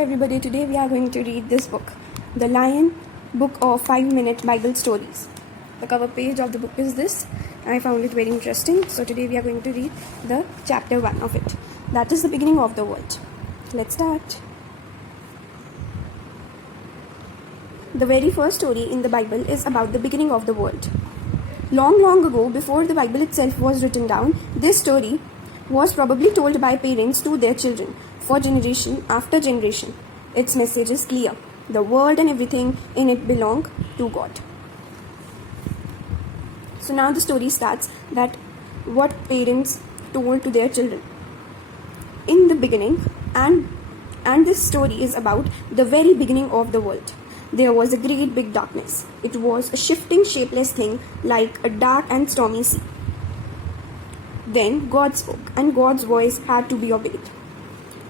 everybody, today we are going to read this book, The Lion, book of 5-minute Bible stories. The cover page of the book is this. I found it very interesting. So today we are going to read the chapter 1 of it. That is the beginning of the world. Let's start. The very first story in the Bible is about the beginning of the world. Long, long ago, before the Bible itself was written down, this story was probably told by parents to their children for generation after generation. Its message is clear. The world and everything in it belong to God. So now the story starts that what parents told to their children. In the beginning, and this story is about the very beginning of the world. There was a great big darkness. It was a shifting, shapeless thing like a dark and stormy sea. Then God spoke, and God's voice had to be obeyed.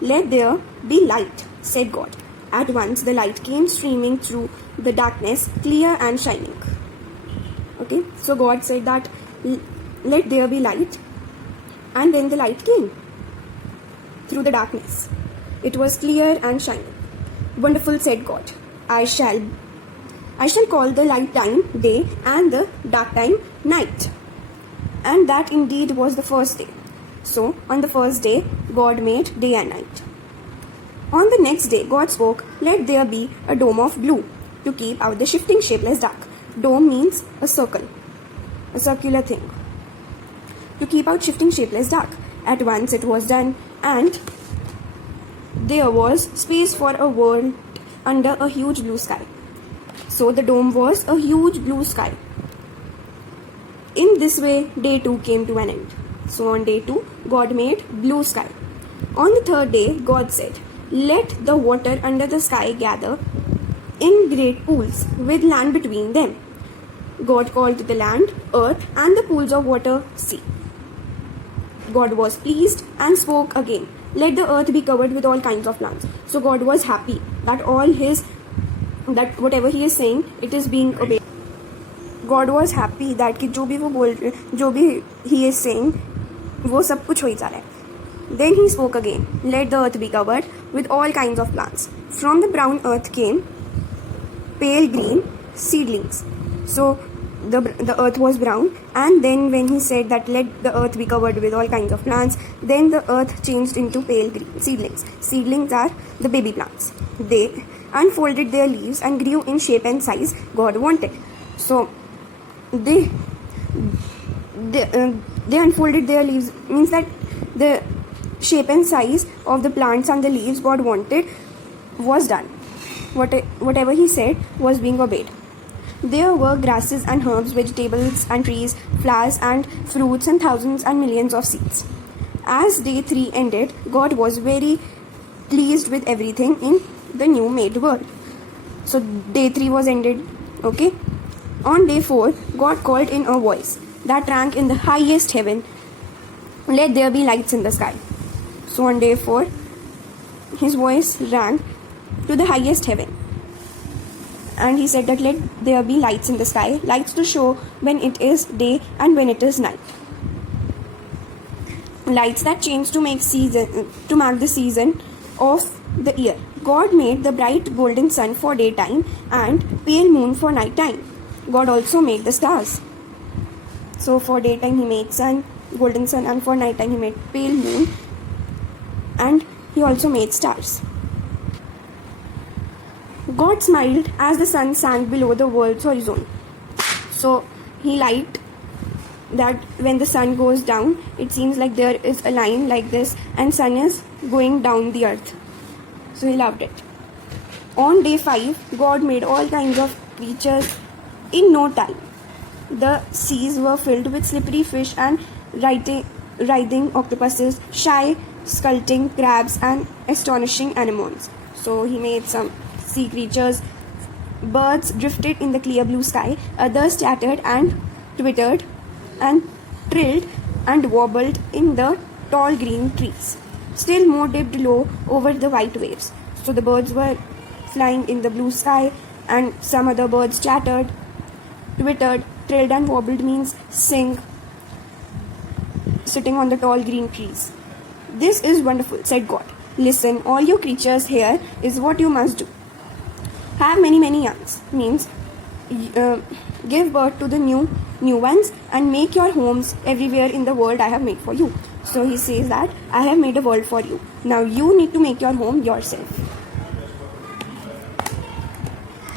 "Let there be light," said God. At once the light came streaming through the darkness, clear and shining. Okay, so God said that let there be light, and then the light came through the darkness. It was clear and shining. "Wonderful," said God. I shall call the light time day and the dark time night." And that indeed was the first day. So on the first day, God made day and night. On the next day, God spoke, "Let there be a dome of blue to keep out the shifting, shapeless dark." Dome means a circle, a circular thing. To keep out shifting, shapeless dark. At once it was done, and there was space for a world under a huge blue sky. So the dome was a huge blue sky. In this way, day 2 came to an end. So on day 2, God made blue sky. On the third day, God said, "Let the water under the sky gather in great pools with land between them." God called the land earth and the pools of water sea. God was pleased and spoke again, "Let the earth be covered with all kinds of plants." So God was happy that whatever he is saying, it is being obeyed. God was happy that कि जो भी he is saying, वो सब कुछ हो ही जा रहा है. Then he spoke again, "Let the earth be covered with all kinds of plants." From the brown earth came pale green seedlings. So the earth was brown, and then when he said that let the earth be covered with all kinds of plants, then the earth changed into pale green seedlings. Seedlings are the baby plants. They unfolded their leaves and grew in shape and size God wanted. So they unfolded their leaves means that the shape and size of the plants and the leaves God wanted was done. Whatever he said was being obeyed. There were grasses and herbs, vegetables and trees, flowers and fruits, and thousands and millions of seeds. As day 3 ended, God was very pleased with everything in the new made world. So day 3 was ended. Okay. On day 4, God called in a voice that rang in the highest heaven, "Let there be lights in the sky." So on day 4, his voice rang to the highest heaven. And he said that let there be lights in the sky, lights to show when it is day and when it is night. Lights that change to mark the season of the year. God made the bright golden sun for daytime and pale moon for night time. God also made the stars. So for daytime he made sun, golden sun, and for night time he made pale moon, and he also made stars. God smiled as the sun sank below the world's horizon. So he liked that when the sun goes down, it seems like there is a line like this and sun is going down the earth. So he loved it. On day 5, God made all kinds of creatures in no time. The seas were filled with slippery fish and writhing octopuses, shy, skulking crabs, and astonishing anemones. So he made some sea creatures. Birds drifted in the clear blue sky. Others chattered and twittered and trilled and wobbled in the tall green trees. Still more dipped low over the white waves. So the birds were flying in the blue sky, and some other birds chattered, twittered, trilled and wobbled means sing, sitting on the tall green trees. "This is wonderful," said God. Listen, all you creatures here is what you must do. Have many youngs, means give birth to the new ones and make your homes everywhere in the world I have made for you. So he says that I have made a world for you. Now you need to make your home yourself.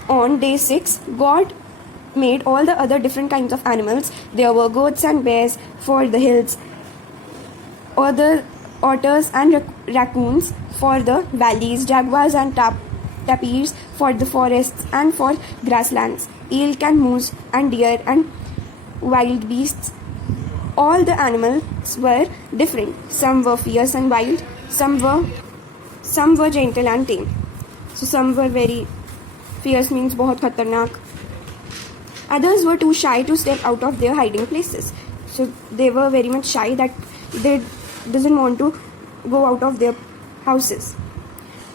On day 6, God made all the other different kinds of animals. There were goats and bears for the hills, other otters and raccoons for the valleys, jaguars and tapirs for the forests and for grasslands, elk and moose and deer and wild beasts. All the animals were different. Some were fierce and wild, some were gentle and tame. So some were very fierce, means बहुत खतरनाक. Others were too shy to step out of their hiding places. So they were very much shy that they doesn't want to go out of their houses.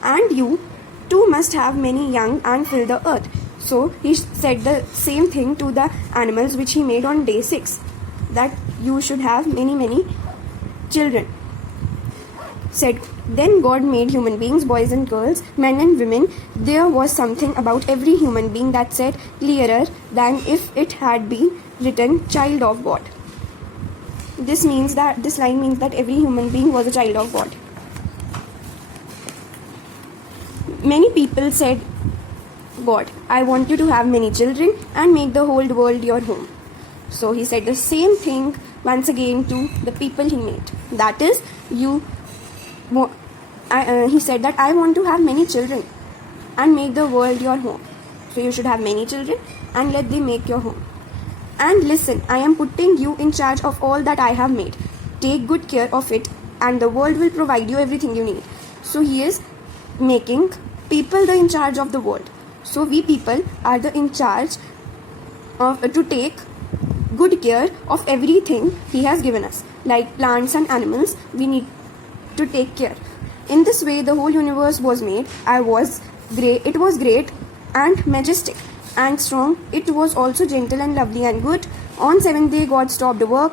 And you too must have many young and fill the earth. So he said the same thing to the animals which he made on day 6, that you should have many children. Said, then God made human beings, boys and girls, men and women. There was something about every human being that said clearer than if it had been written, child of God. This line means that every human being was a child of God. Many people said, God, I want you to have many children and make the whole world your home. So he said the same thing once again to the people he made. That is, he said that I want to have many children and make the world your home. So you should have many children and let them make your home. And listen, I am putting you in charge of all that I have made. Take good care of it and the world will provide you everything you need. So he is making people the in charge of the world. So we people are the in charge of to take good care of everything he has given us. Like plants and animals, we need to take care. In this way, the whole universe was made. It was great and majestic and strong. It was also gentle and lovely and good. On 7th day, God stopped work.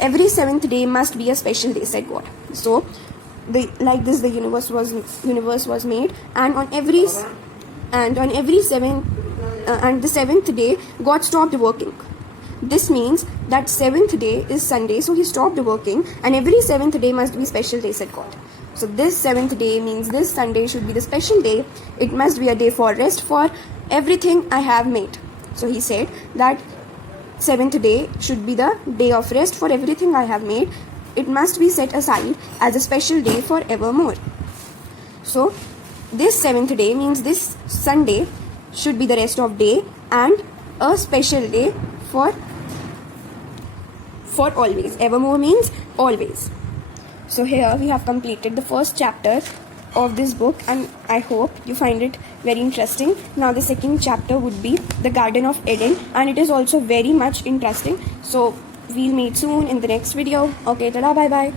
Every 7th day must be a special day, said God. So, the universe was made, and on every 7th day, God stopped working. This means that 7th day is Sunday, so he stopped working, and every 7th day must be special day, said God. So this 7th day means this Sunday should be the special day. It must be a day for rest for everything I have made. So he said that 7th day should be the day of rest for everything I have made. It must be set aside as a special day for evermore. So this 7th day means this Sunday should be the rest of day and a special day for always. Evermore means always. So here we have completed the first chapter of this book, and I hope you find it very interesting. Now the second chapter would be the Garden of Eden, and it is also very much interesting. So we'll meet soon in the next video. Okay, tada, bye bye.